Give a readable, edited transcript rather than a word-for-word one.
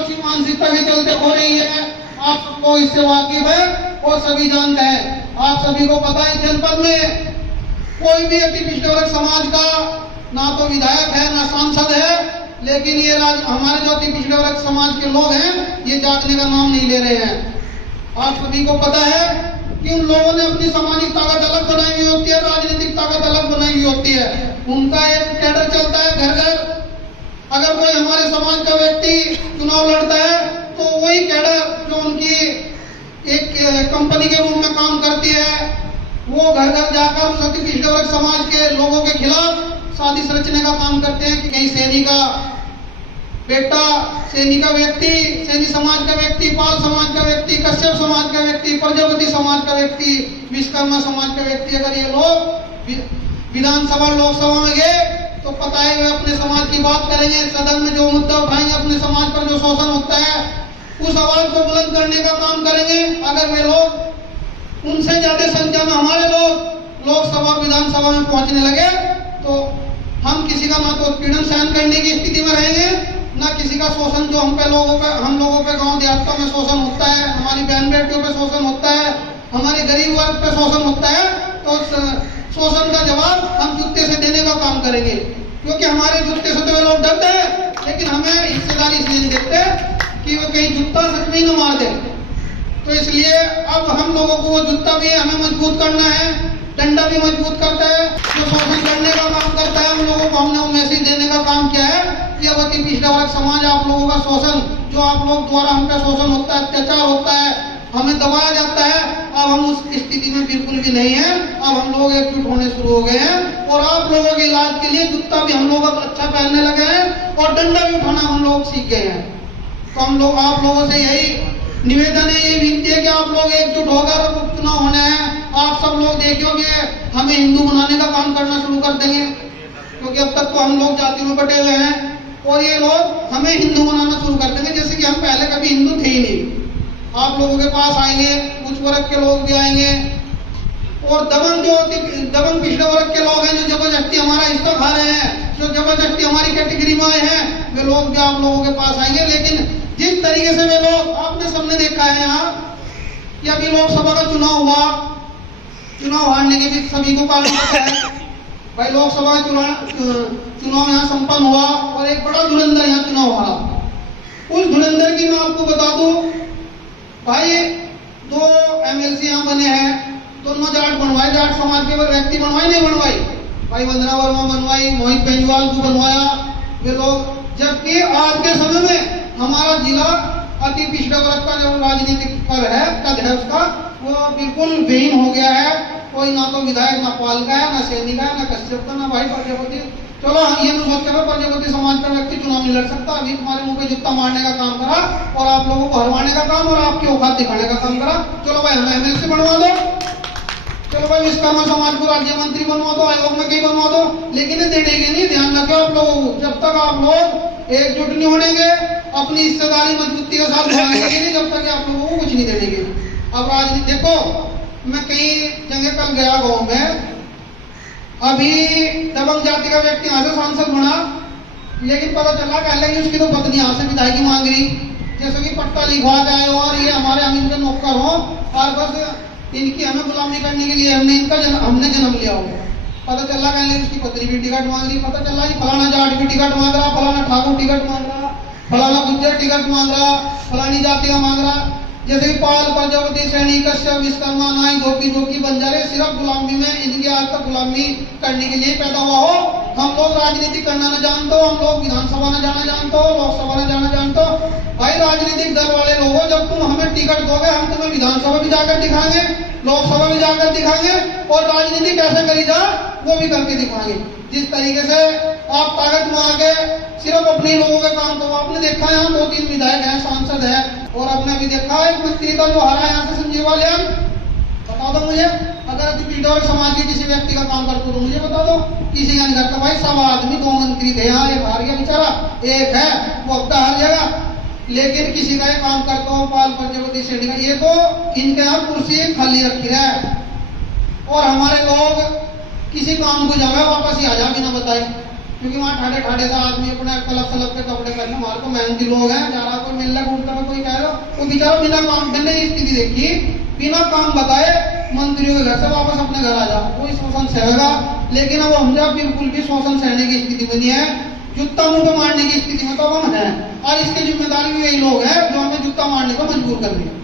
बहुत सी मानसिकता के चलते हो रही है, आप सबको इससे वाकिफ है और सभी जानते हैं। आप सभी को पता है जनपद में कोई भी अति पिछड़े वर्ग समाज का ना तो विधायक है ना सांसद है, लेकिन ये हमारे जो अति पिछड़े वर्ग समाज के लोग हैं ये जागने का नाम नहीं ले रहे हैं। आप सभी को पता है कि उन लोगों ने अपनी सामाजिक ताकत अलग बनाई हुई होती है, राजनीतिक ताकत अलग बनाई हुई होती है। उनका एक कैडर चलता है घर घर। अगर कोई हमारे समाज का व्यक्ति चुनाव लड़ता है तो वही कैडर जो उनकी एक कंपनी के रूप में काम करती है, वो घर घर जाकर उस अति पिछड़े वर्ग समाज के लोगों के खिलाफ साजिश रचने का काम करते हैं कि कहीं सैनी का बेटा, सैनी का व्यक्ति, सैनी समाज का व्यक्ति, पाल समाज का व्यक्ति, कश्यप समाज का व्यक्ति, प्रजापति समाज का व्यक्ति, विश्वकर्मा समाज का व्यक्ति, अगर ये लोग विधानसभा लोकसभा में गए तो पता है वे अपने समाज की बात करेंगे, सदन में जो मुद्दा उठाएंगे, अपने समाज पर जो शोषण होता है उस आवाज को बुलंद करने का काम करेंगे। अगर वे लोग उनसे ज्यादा संख्या में हमारे लोग लोकसभा विधानसभा में पहुंचने लगे तो हम किसी का ना तो उत्पीड़न सहन करने की स्थिति में रहेंगे, ना किसी का शोषण जो हम लोगों पे गांव देहातों में शोषण होता है, हमारी बहन बेटियों पे शोषण होता है, हमारे गरीब वर्ग पे शोषण होता है, तो शोषण का जवाब हम जूते से देने का काम करेंगे। क्योंकि हमारे जूते से तो वे लोग डरते हैं, लेकिन हमें हिस्सेदारी इसलिए नहीं देते कि वो कहीं जूता सच में न मार दे। तो इसलिए अब हम लोगों को वो जूता भी हमें मजबूत करना है, डंडा भी मजबूत करता है, जो शोषण करने का काम करता है उन लोगों को हमने वो मैसेज देने का काम किया है कि अब अति पिछड़ा वर्ग समाज आप लोगों का शोषण, जो आप लोग द्वारा हम पे शोषण होता है, अत्याचार होता है, हमें दबाया जाता है, अब हम उस स्थिति में बिल्कुल भी नहीं है। अब हम लोग एकजुट होने शुरू हो गए हैं और आप लोगों के इलाज के लिए जूता भी हम लोग अब अच्छा पहनने लगे हैं और डंडा भी उठाना हम लोग सीख गए हैं। तो हम लोग आप लोगों से यही निवेदन है, यही विनती है कि आप लोग एकजुट होकर उपचुनाव होने हैं। आप सब लोग देखोगे हमें हिंदू बनाने का काम करना शुरू कर देंगे, क्योंकि अब तक तो हम लोग जाति में बटे हुए हैं और ये लोग हमें हिंदू बनाना शुरू कर देंगे, जैसे कि हम पहले कभी हिंदू थे ही नहीं। आप लोगों के पास आएंगे, उच्च वर्ग के लोग भी आएंगे और दबंग पिछड़े वर्ग के लोग हैं जो जबरदस्ती हमारा हिस्सा खा रहे हैं, जो जबरदस्ती हमारी कैटेगरी में आए हैं, वे लोग भी आप लोगों के पास आएंगे। लेकिन जिस तरीके से वे लोग आपने सबने देखा है यहाँ कि अभी लोकसभा का चुनाव हुआ, चुनाव हारने के भी सभी को कारण पता है भाई, लोकसभा चुनाव यहाँ संपन्न हुआ और एक बड़ा धुरंधर यहाँ चुनाव हारा। उस धुरंधर की मैं आपको बता दूं भाई, 2 MLC यहाँ बने हैं, दोनों जाट बनवाए, जाट समाज के व्यक्ति बनवाए नहीं बनवाई, भाई वंदना वर्मा बनवाई, मोहित बेंजवाल को बनवाया वे लोग। जबकि आज के समय में हमारा जिला अति पिछड़ा वर्ग का जो राजनीतिक पद है उसका वो बिल्कुल विहीन हो गया है। कोई ना तो विधायक, ना पाल का है, ना सैनी का है, ना कश्यप का, ना भाई प्रजापति। चलो हम ये तो सोचते हैं प्रजापति समाज का व्यक्ति चुनाव नहीं लड़ सकता, अभी तुम्हारे मुंह पे जूता मारने का काम करा और आप लोगों को हरवाने का काम और आपकी औकात दिखाने का काम करा। चलो भाई हमें MLC बनवा दो, चलो भाई विश्वकर्मा समाज को राज्य मंत्री बनवा दो, आयोग में कहीं बनवा दो, लेकिन देने के नहीं। ध्यान रखो आप लोगों को, जब तक आप लोग एकजुट नहीं होनेंगे, अपनी हिस्सेदारी मजबूती के साथ बढ़ाएंगे नहीं, जब तक आप लोगों को कुछ नहीं देंगे। अब राजनीति देखो, मैं कई जगह कल गया गाँव में, अभी दबंग जाति का व्यक्ति यहाँ से सांसद बना, लेकिन पता चला पहले उसकी तो पत्नी यहाँ से विधायकी मांग रही, जैसे कि पट्टा लिखवा जाए और ये हमारे अमीन के नौकर हो और बस इनकी हमें गुलामी करने के लिए हमने जन्म लिया हो। पता चला पहले उसकी पत्नी भी टिकट मांग रही, पता चला कि फलाना जाट भी टिकट मांग रहा, फलाना ठाकुर टिकट मांग रहा, फलाना गुज्जर टिकट मांग रहा, फलानी जाति का मांग रहा। जैसे कि पाल, प्रजापति, सैनी, कश्यप, विश्वकर्मा, नाई, धोबी, बंजारे सिर्फ गुलामी में, इनकी आज तक गुलामी करने के लिए पैदा हुआ हो। हम लोग राजनीति करना न जानते हो, हम लोग विधानसभा न जाना जानते हो, लोकसभा न जाना जानते हो। भाई राजनीतिक दल वाले लोगों, जब तुम हमें टिकट दोगे हम तुम्हें विधानसभा भी जाकर दिखाएंगे, लोकसभा भी जाकर दिखाएंगे और राजनीति कैसे करी जाए वो भी करके दिखाएंगे। जिस तरीके से आप ताकत में आके सिर्फ अपने लोगों के काम को, आपने देखा यहाँ 2-3 विधायक हैं, सांसद है, और आपने भी देखा एक मंत्री का जो हारा यहाँ से संजीव वालियान। बता दो मुझे, अगर पिछड़ा वर्ग समाज के किसी व्यक्ति का काम करते तो मुझे बता दो, किसी का नहीं करता। भाई सब आदमी, 2 मंत्री थे यहाँ, एक हार गया बेचारा, एक है वो अब हार जाएगा, लेकिन किसी का ये काम करता हो, पाल, प्रजापति, सैनी का, ये तो इनके यहाँ कुर्सी खाली रखी है और हमारे लोग किसी काम को जावे वापस ही आ जा बिना बताए। क्योंकि वहाँ ठाडे ठाडे से आदमी अपने कलप सलप के कपड़े पहने, हमारे को मेहनती लोग हैं, जा रहा कोई मिलने घूमता है, कोई कह रहा वो बेचारा बिना काम, मैंने स्थिति देखी, बिना काम बताए मंत्रियों के घर से वापस अपने घर आ जा, कोई शोषण सहेगा। लेकिन अब हम जब बिल्कुल भी शोषण सहने की स्थिति में नहीं है, जूता मुंह पे मारने की स्थिति में तो हम हैं, और इसकी जिम्मेदारी भी यही लोग हैं जो हमें जूता मारने को मजबूर कर रहे हैं।